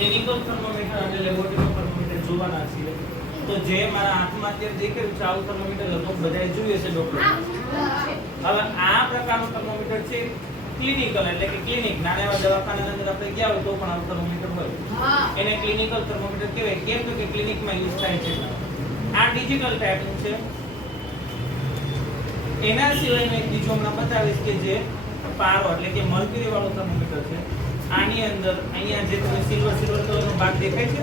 Clinical thermometer અને laboratory thermometer જોવાના છીએ. તો જે મારા હાથમાં અત્યારે દેખાયું છે આવું થર્મોમીટર લગભગ બધાએ જોયું છે ડોક્ટર. હવે આ પ્રકારનું થર્મોમીટર છે ક્લિનિકલ એટલે કે ક્લિનિક નાના એવા દવાખાનાની અંદર આપણે ગયા હોય તો પણ આવું થર્મોમીટર હોય. એને ક્લિનિકલ થર્મોમીટર કહેવાય. કેમ તો કે ક્લિનિકમાં યુઝ થાય છે. આ ડિજિટલ ટાઈપનું છે. એના સિવાય મેં બીજું હમણાં બતાવીશ કે જે પારો એટલે કે મર્ક્યુરી વાળું થર્મોમીટર છે. આની અંદર અહીંયા જે તમે સિલ્વર કલરનો ભાગ દેખાય છે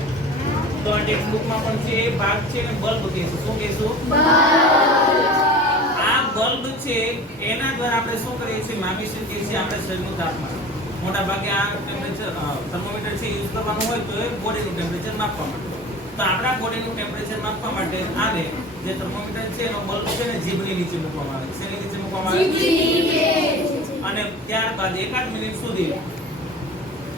તો આ ટેક્સ્ટ બુકમાં પણ છે એ ભાગ છે ને બલ્બ કહેશું. શું કહેશું? આ બલ્બ છે એના દ્વારા આપણે શું કરીએ છીએ માપી શકીએ છીએ આપણે શરીરનું તાપમાન. મોટા ભાગે આ ટેમ્પરેચર થર્મોમીટર છે યુઝ કરવાનું હોય તો એ બોડીનું ટેમ્પરેચર માપવા માટે. તો આપણા બોડીનું ટેમ્પરેચર માપવા માટે આને જે થર્મોમીટર છે એનો બલ્બ છે ને જીભની નીચે મૂકવામાં આવે છે. શેની નીચે મૂકવામાં આવે? અને ત્યારબાદ એકાદ મિનિટ સુધી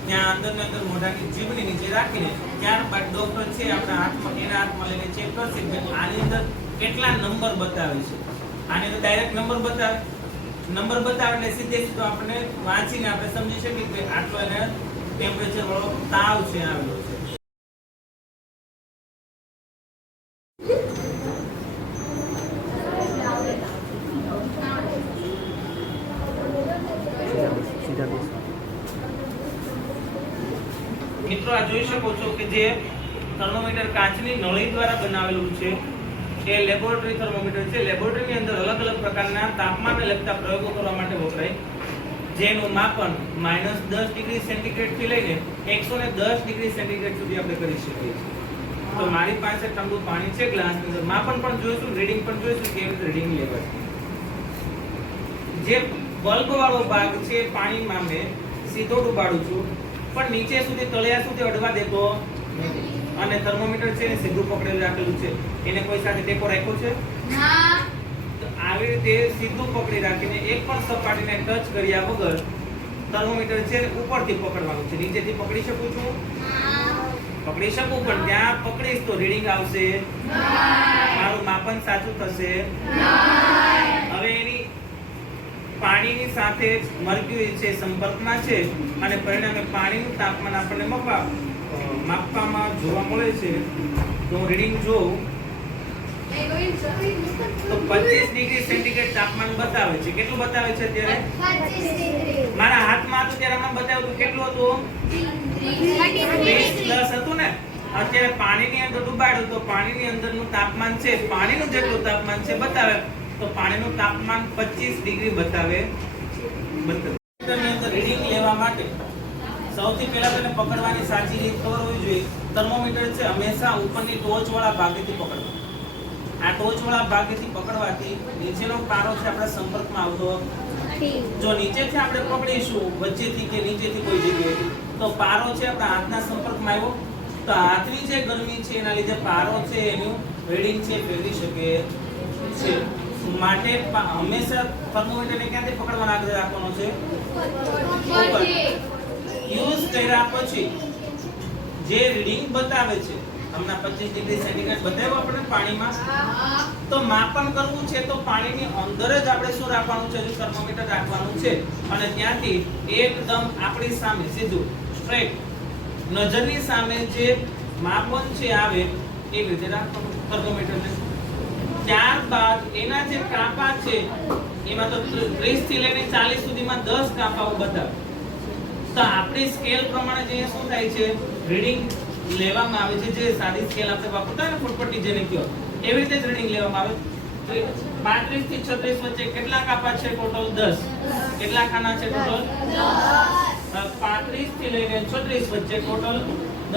ત્યાં અંદર મોઢાની જીભની નીચે રાખીને ત્યારબાદ ડોક્ટર છે આપણા હાથમાં એના હાથમાં લઈને ચેક કરશે કે આની અંદર કેટલા નંબર બતાવે છે. આની અંદર ડાયરેક્ટ નંબર બતાવે એટલે સીધો આપણે વાંચીને આપણે સમજી શકીએ કે આટલો એને ટેમ્પરેચર વાળો તાવ છે આવેલો છે. મિત્રો આ જોઈ શકો છો કે જે થર્મોમીટર કાચની નળી દ્વારા બનાવેલું છે એ લેબોરેટરી થર્મોમીટર છે. લેબોરેટરીની અંદર અલગ અલગ પ્રકારના તાપમાનને લગતા પ્રયોગો કરવા માટે વપરાય. જેનું માપન -10 ડિગ્રી સેન્ટીગ્રેડ થી લઈને 110 ડિગ્રી સેન્ટીગ્રેડ સુધી આપણે કરી શકીએ છીએ. તો મારી પાસે ઠંડુ પાણી છે ગ્લાસની અંદર. માપન પણ જોઈશું, રીડિંગ પણ જોઈશું કેવી રીતે રીડિંગ લેવાય. જે બલ્બ વાળો ભાગ છે પાણીમાં મેં સીધો ડુબાડું છું પણ નીચે સુધી તળિયા સુધી અડવા દેતો નથી. અને થર્મોમીટર છે ને સીધું પકડેલું રાખેલું છે. એને કોઈ સાથે ટેકો રાખ્યો છે? ના. તો આવી રીતે સીધું પકડી રાખીને એક પણ સપાટીને ટચ કર્યા વગર થર્મોમીટર છે ને ઉપરથી પકડવાનું છે. નીચેથી પકડી શકું છું? પકડી શકું પણ ત્યાં પકડીશ તો રીડિંગ આવશે? મારું માપન સાચું થશે? હવે એની પાણીની સાથે મર્ક્યુરી છે સંપર્કમાં છે અને પરિણામે પાણીનું તાપમાન આપણને માપવામાં જોવા મળે છે. તો રીડિંગ જોઉં તો 25 ડિગ્રી સેન્ટીગ્રેડ તાપમાન બતાવે છે. કેટલું બતાવે છે અત્યારે? મારા હાથમાં હતું ત્યારે હમણાં બતાવ્યું કેટલું હતું? 30+ હતું ને. અત્યારે પાણીની અંદર ડુબાડ્યું તો પાણીની અંદરનું તાપમાન છે પાણીનું જેટલું તાપમાન છે બતાવે તો પાણીનું તાપમાન 25 ડિગ્રી બતાવે. રીડિંગ લેવા માટે સૌથી પહેલા તેને પકડવાની સાચી રીત ખબર હોવી જોઈએ. થર્મોમીટર છે હંમેશા ઉપરની ટોચવાળા ભાગેથી પકડવાનું. આ ટોચવાળા ભાગેથી પકડવાથી નીચેનો પારો છે આપણા સંપર્કમાં આવતો. જો નીચેથી આપણે પકડીશું વચ્ચેથી કે નીચેથી કોઈ જગ્યાએથી તો પારો છે આપણા હાથના સંપર્કમાં આવ્યો તો હાથની જે ગરમી છે એના લીધે પારો છે એનું રીડિંગ છે ફેરવી શકે છે. માટે હંમેશા થર્મોમીટરને ક્યાંથી પકડવાનો આગ્રહ રાખવાનો છે? યુઝ કર્યા પછી જે રીડિંગ બતાવે છે હમણાં 25 ડિગ્રી સેન્ટીગ્રેડ બતાવ્યું આપણે પાણીમાં તો માપન કરવું છે તો પાણીની અંદર જ આપણે શું રાખવાનું છે? થર્મોમીટર રાખવાનું છે અને ત્યાંથી એકદમ આપણી સામે સીધું સ્ટ્રેટ નજરની સામે જે માપન છે આવે એ રીતે રાખવાનું થર્મોમીટરને. ત્યારબાદ એના જે કાપા છે એમાં તો 30 થી લઈને 40 સુધીમાં 10 કાપાઓ બતાવે. તો આપણી સ્કેલ પ્રમાણે જે શું થાય છે રીડિંગ લેવામાં આવે છે. જે સાદી સ્કેલ આપણે વાપરતા હોય ને ફૂટપટ્ટી જેને કહો એવી રીતે જ રીડિંગ લેવામાં આવે. 35 થી 36 વચ્ચે કેટલા કાપા છે? ટોટલ 10. કેટલા ખાના છે? ટોટલ 35 થી લઈને 36 વચ્ચે ટોટલ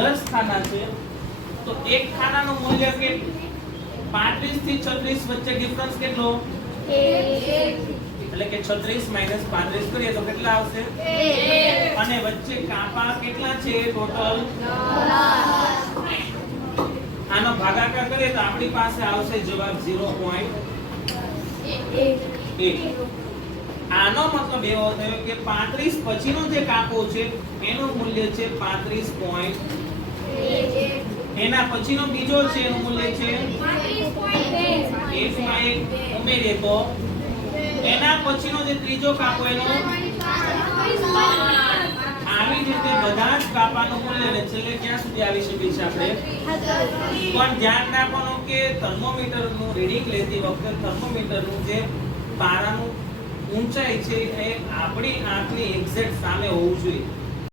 10 ખાના છે. તો એક ખાનાનું મૂલ્ય કેટલું? 35 થી 36 વચ્ચે ડિફરન્સ કેટલો? 1. એટલે કે 36 - 35 કરીએ તો કેટલા આવશે? 1. અને વચ્ચે કાપા કેટલા છે? ટોટલ 10. આનો ભાગાકાર કરીએ તો આપણી પાસે આવશે જવાબ 0.1. આનો મતલબ એવો થયો કે 35 પછીનો જે કાપો છે એનું મૂલ્ય છે 35.1. એના પછીનો બીજો છે એનું મૂલ્ય છે 1.1 ઉમેરીએ તો એના પછીનો જે ત્રીજો કાપો એનો આવી રીતે બધા જ કાપાનું મૂલ્ય ને છેલ્લે ક્યાં સુધી આવી શકીએ છીએ આપણે? પણ ધ્યાન રાખવાનું કે થર્મોમીટરનું રીડિંગ લેતી વખતે થર્મોમીટરનું જે પારાનું ઊંચાઈ છે એ આપણી આંખની એક્ઝેક્ટ સામે હોવું જોઈએ.